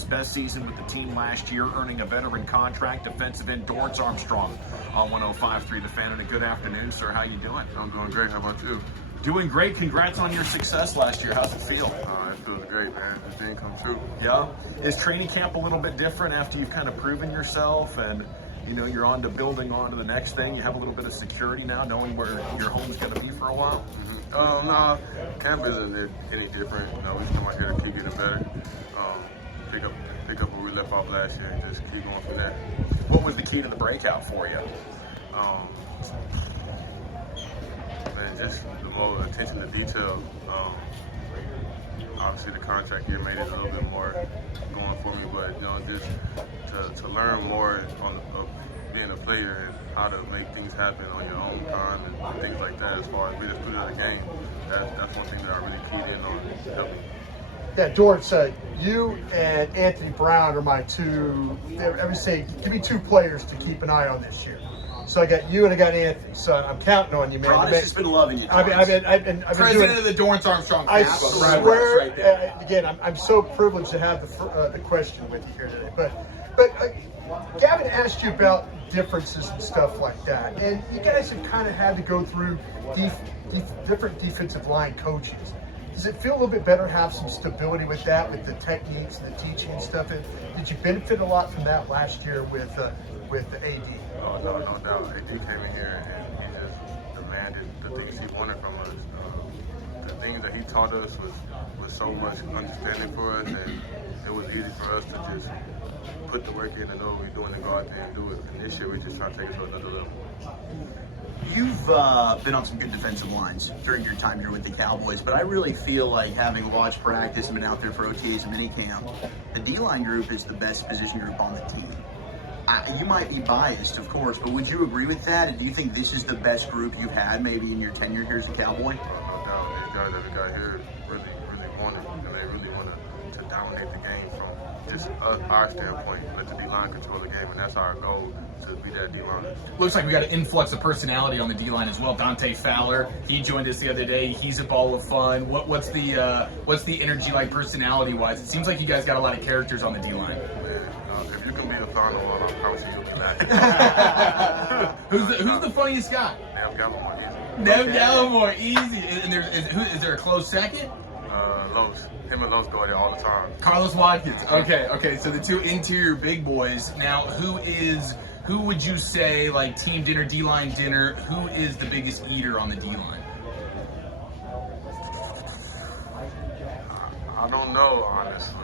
his best season with the team last year, earning a veteran contract, defensive end Dorance Armstrong on 105.3 The Fan. And a good afternoon, sir. How you doing? I'm doing great. How about you? Doing great. Congrats on your success last year. How's it feel? It feels great, man. The dream come true. Yeah. Is training camp a little bit different after you've kind of proven yourself and you're on to building on to the next thing? You have a little bit of security now, knowing where your home's going to be for a while? No, camp isn't any different. We just come out here to keep getting better. Pick up where we left off last year and just keep going from there. What was the key to the breakout for you? Man, just the more attention to detail. Obviously, the contract here made it a little bit more going for me, but just to learn more of being a player and how to make things happen on your own time and things like that. As far as being a student of the game, that's one thing that I really keyed in on to help me. Yeah, Dorance, you and Anthony Brown are my two. I would say, give me two players to keep an eye on this year. So I got you and I got Anthony. So I'm counting on you, man. Brown has been loving you. I've been President of the Dorance Armstrong I Club. swear, right there. again, I'm so privileged to have the question with you here today. But Gavin asked you about differences and stuff like that, and you guys have kind of had to go through different defensive line coaches. Does it feel a little bit better to have some stability with that, with the techniques and the teaching and stuff? And did you benefit a lot from that last year with the AD? Oh, no doubt. AD came in here and he just demanded the things he wanted from us. The things that he taught us was so much understanding for us, and it was easy for us to just put the work in and know what we're doing and go out there and do it. And this year, we just trying to take it to another level. You've been on some good defensive lines during your time here with the Cowboys, but I really feel like, having watched practice and been out there for OTAs and minicamp, the D-line group is the best position group on the team. You might be biased, of course, but would you agree with that? And do you think this is the best group you've had maybe in your tenure here as a Cowboy? No doubt. These guys that we got here really want it, and they really want to dominate the game from just our standpoint. Let the D-line control the game, and that's our goal, to be that D-line. Looks like we got an influx of personality on the D-line as well. Dante Fowler, he joined us the other day. He's a ball of fun. What's the energy like personality-wise? It seems like you guys got a lot of characters on the D-line. If you can be a fun one, I'm probably you'll be that. Who's the funniest guy? Nev Gallimore, easy. Nev Gallimore, easy. And is there a close second? Los. Him and Los go there all the time. Carlos Watkins. Okay. So the two interior big boys. Now, who would you say, like, team dinner, D-line dinner, who is the biggest eater on the D-line? I don't know, honestly.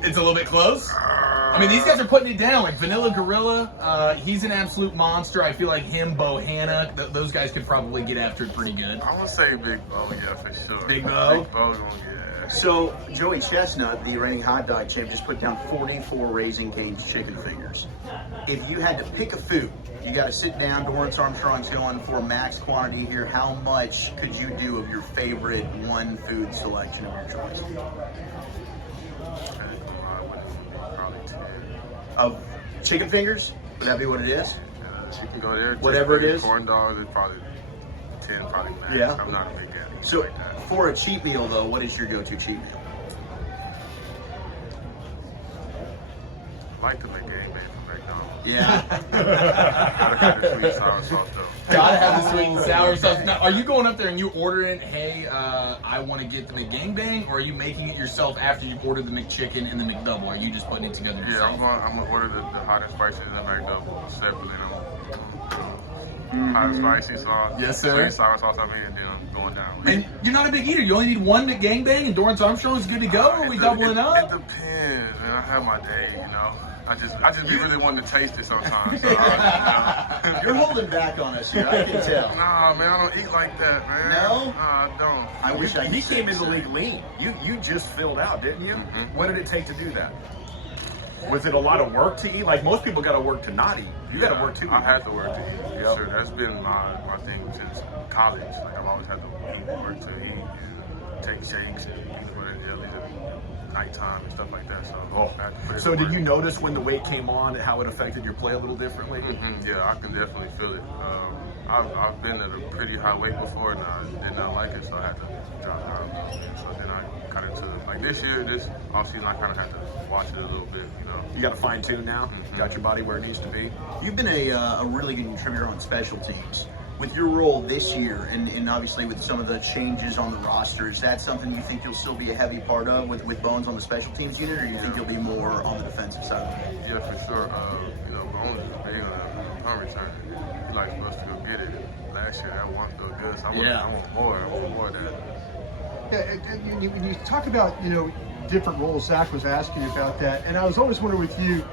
It's a little bit close. I mean, these guys are putting it down. Like Vanilla Gorilla, he's an absolute monster. I feel like him, Bohanna, those guys could probably get after it pretty good. I'm gonna say Big Bo, yeah, for sure. Big Bo? Big Bo, yeah. So Joey Chestnut, the reigning hot dog champ, just put down 44 Raising Cane's chicken fingers. If you had to pick a food, you got to sit down. Dorance Armstrong's going for max quantity here. How much could you do of your favorite one food selection of your choice? Probably 10. Of chicken fingers? Would that be what it is? You can go there. Whatever it is? Corn dogs, it's probably 10, probably max. Yeah. I'm not a big daddy. So like that. for a cheat meal, though, what is your go-to cheat meal? I like the McGay man from McDonald's. Yeah. Gotta have the sweet sour sauce though. Gotta have the sweet and sour sauce. Now, are you going up there and you ordering, hey, I want to get the McGangbang, or are you making it yourself after you've ordered the McChicken and the McDouble? Are you just putting it together yourself? Yeah, I'm gonna order the hot and spicy and the McDouble separately. Hot and spicy sauce. Yes, sir. Sweet sour sauce I'm here, and then I'm going down. And you're not a big eater. You only need one McGangbang, and Dorance Armstrong is good to go. Or are we doubling It up? depends, man. I have my day, I just be really wanting to taste it sometimes. So, You're holding back on us here, I can tell. Nah, man, I don't eat like that, man. No? Nah, I don't. I wish I could. He say came in so. the league lean. You just filled out, didn't you? Mhm. What did it take to do that? Was it a lot of work to eat? Like, most people got to work to not eat. You got to work too. I had to work to eat. Yep. Sure, that's been my thing since college. Like, I've always had to eat, work to eat, take shakes, and eat for the jellies at nighttime and stuff like that. So, I had to put in So the did work. you notice when the weight came on how it affected your play a little differently? Yeah, I can definitely feel it. I've been at a pretty high weight before, and I did not like it, so I had to drop down. So then I got into like like this year, this offseason, I kind of had to watch it a little bit, you know. You got to fine tune now. Mm-hmm. Got your body where it needs to be. You've been a really good contributor on special teams. With your role this year, and obviously with some of the changes on the roster, is that something you think you'll still be a heavy part of with Bones on the special teams unit, or you think you'll be more on the defensive side of the ball? Yeah, for sure. You know, Bones is big on the punt return. He likes for us to go get it. Last year, that one felt good, so I want more. I want more of that. Yeah, and when you talk about, you know, different roles, Zach was asking you about that, and I was always wondering with you,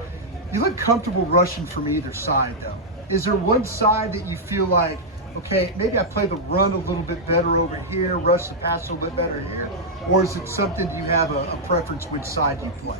you look comfortable rushing from either side, though. Is there one side that you feel like, okay, maybe I play the run a little bit better over here, rush the pass a little bit better here, or is it something you have a preference which side you play?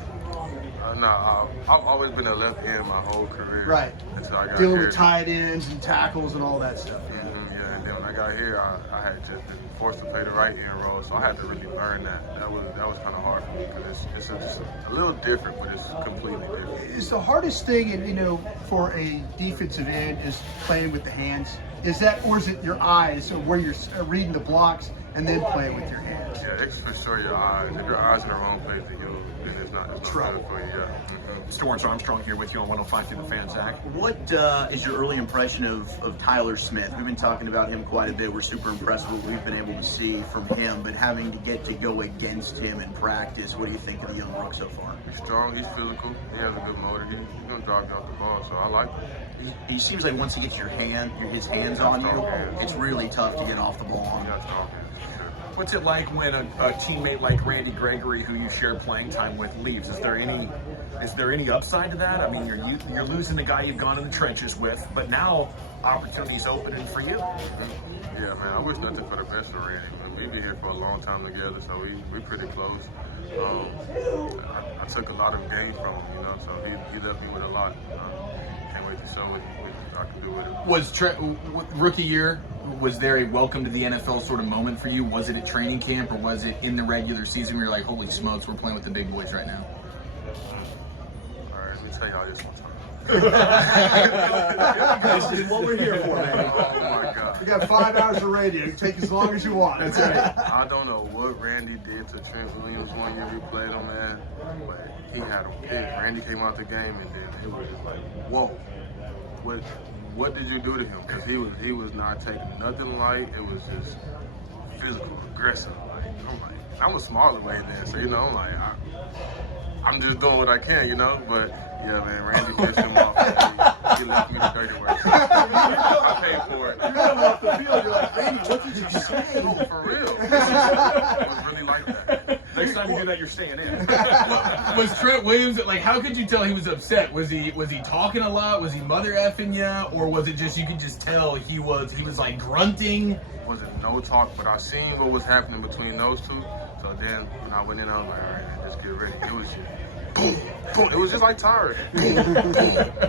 No, I've always been a left end my whole career. Right. Until I got Dealing here. with tight ends and tackles and all that stuff. Yeah, and then when I got here, I had just been forced to play the right end role, so I had to really learn that. That was kind of hard for me because it's just a little different, but it's completely different. Is the hardest thing, you know, for a defensive end is playing with the hands? Is that, or is it your eyes, or where you're reading the blocks and then playing with your hands? Yeah, it's for sure your eyes. If your eyes in the wrong place, then it's not good for you. Yeah. It's Dorance Armstrong here with you on 105 through the Fan, Zach. What is your early impression of Tyler Smith? We've been talking about him quite a bit. We're super impressed with what we've been able to see from him, but having to get to go against him in practice, what do you think of the young rook so far? He's strong, he's physical, he has a good motor, he's going to drive you off the ball, so I like him. He seems like once he gets his hands on you, it's really tough to get off the ball on him. Yeah, strong hands, for sure. What's it like when a teammate like Randy Gregory, who you share playing time with, leaves? Is there any upside to that? I mean, you're losing the guy you've gone in the trenches with, but now opportunities opening for you. Yeah, man, I wish nothing for the best for Randy. We've been here for a long time together, so we're pretty close. I took a lot of games from him, you know, so he left me with a lot. Can't wait to show what I can do with it. Was rookie year, was there a welcome to the NFL sort of moment for you? Was it at training camp, or was it in the regular season where you're like, holy smokes, we're playing with the big boys right now? All right, let me tell y'all this one time. This is what we're here for, man. Oh my God. You got 5 hours of radio. You can take as long as you want. That's right. I don't know what Randy did to Trent Williams one year we played him, man, but he had him picked. Randy came out the game, and then it was just like, whoa, what did you do to him? Because he was not taking nothing light. It was just physical, aggressive. I'm a smaller way then, so I'm like, I'm just doing what I can, But yeah, man, Randy pissed him off. He left me the dirty work. I paid for it. You come off the field, you're like, Randy, what did you say? No, for real. It was really like that. Next time you do that, you're staying in. Was Trent Williams, like, how could you tell he was upset? Was he talking a lot? Was he mother effing you? Or was it just, you could just tell he was like grunting? Wasn't no talk, but I seen what was happening between those two. So then when I went in, I was like, all right, man, just get ready. It was just boom, boom. It was just like tired. Boom, boom,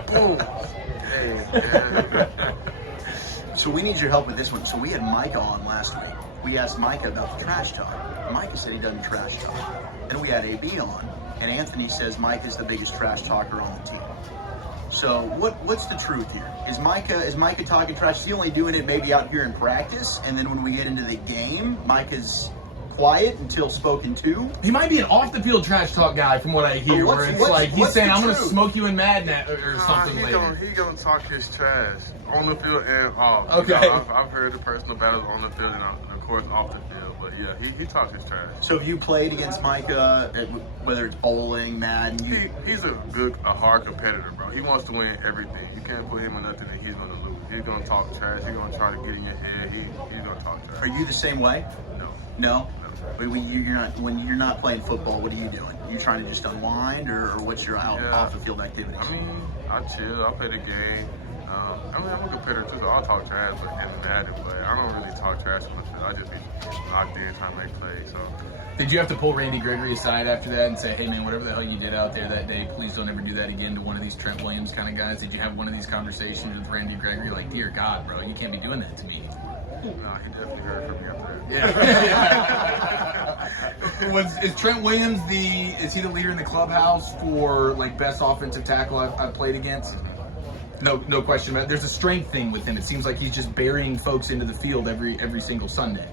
boom. Hey, So we need your help with this one. So we had Micah on last week. We asked Micah about the trash talk. Micah said he doesn't trash talk. Then we had AB on, and Anthony says Micah's the biggest trash talker on the team. So what's the truth here? Is Micah talking trash? Is he only doing it maybe out here in practice, and then when we get into the game, Micah's quiet until spoken to? He might be an off-the-field trash talk guy, from what I hear, But where it's like he's what's saying, the "I'm going to truth? smoke you in Madnet" or something he later. He gonna talk his trash on the field and off. Okay. I've heard the personal battles on the field and of course off the field. But yeah, he talks his trash. So have you played against Micah, whether it's bowling, Madden? He's a hard competitor, bro. He wants to win everything. You can't put him in nothing that he's gonna lose. He's gonna talk trash. He's gonna try to get in your head. He's gonna talk trash. Are you the same way? No. No? But when you're not playing football, what are you doing? You trying to just unwind, or what's your off the field activities? I mean, I chill. I play the game. I'm a competitor too, so I'll talk trash, but in Madden, but I don't really talk trash on the field. I just be locked in trying to make plays. So. Did you have to pull Randy Gregory aside after that and say, "Hey man, whatever the hell you did out there that day, please don't ever do that again to one of these Trent Williams kind of guys"? Did you have one of these conversations with Randy Gregory, like, "Dear God, bro, you can't be doing that to me"? No, he definitely heard from me after that. Yeah. Is Trent Williams is he the leader in the clubhouse for like best offensive tackle I've played against? No question about it. There's a strength thing with him. It seems like he's just burying folks into the field every single Sunday.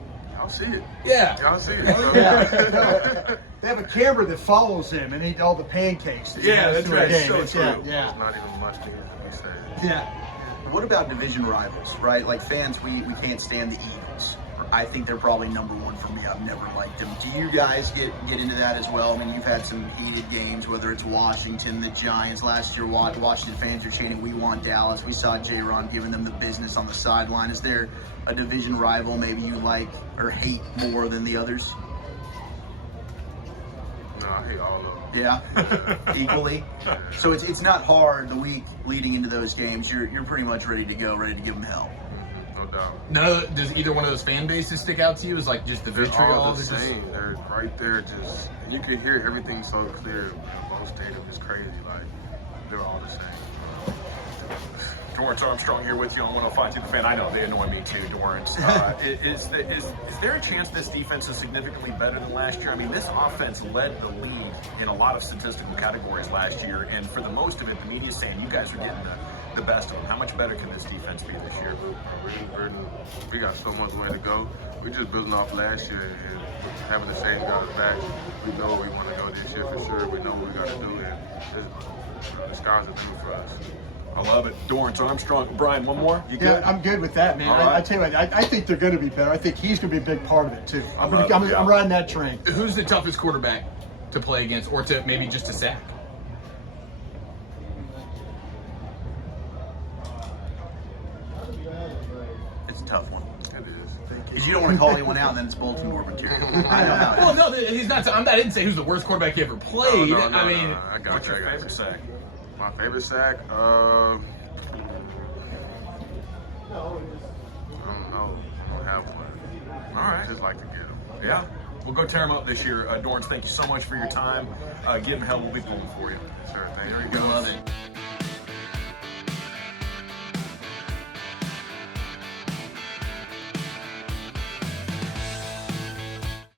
Y'all see it. Yeah. Y'all see it. Yeah. They have a camera that follows him and eat all the pancakes. That he Yeah, has that's through a right. game. So It's- true. Yeah, It's not even much needed to be said. yeah. What about division rivals, right? Like fans, we can't stand the Eagles. I think they're probably number one for me. I've never liked them. Do you guys get into that as well? I mean, you've had some heated games, whether it's Washington, the Giants. Last year, Washington fans are chanting, "We want Dallas." We saw J-Ron giving them the business on the sideline. Is there a division rival maybe you like or hate more than the others? No, I hate all of them. Yeah, equally. So it's not hard the week leading into those games. You're pretty much ready to go, ready to give them hell. No doubt. Does either one of those fan bases stick out to you as like just the They're vitriol? all the They're just- same. They're right there. Just you can hear everything so clear in both stadiums. It's crazy. Like they're all the same. Dorance Armstrong here with you on 105 The Fan. I know they annoy me too, Dorance. Is there a chance this defense is significantly better than last year? I mean, this offense led the league in a lot of statistical categories last year, and for the most of it, the media's saying you guys are getting the best of them. How much better can this defense be this year? We got so much way to go. We just building off last year and having the same guys back. We know where we want to go this year for sure. We know what we got to do, and the sky's the limit for us. I love it. Dorance Armstrong. Brian, one more? You good? Yeah, I'm good with that, man. All right. I tell you what, I think they're going to be better. I think he's going to be a big part of it too. I'm love it. riding that train. Who's the toughest quarterback to play against, or to maybe just to sack? It's a tough one. It is. Because you don't want to call anyone out and then it's Baltimore material. I know how it is. Well, no, he's not. I didn't say who's the worst quarterback he ever played. No, I mean, I got What's you. your I got favorite you. sack? My favorite sack? I don't know. I don't have one. All right. I just like to get them. Yeah. We'll go tear them up this year. Dorance, thank you so much for your time. Give them hell. We'll be pulling for you. Sure, thank you. There you go. love it.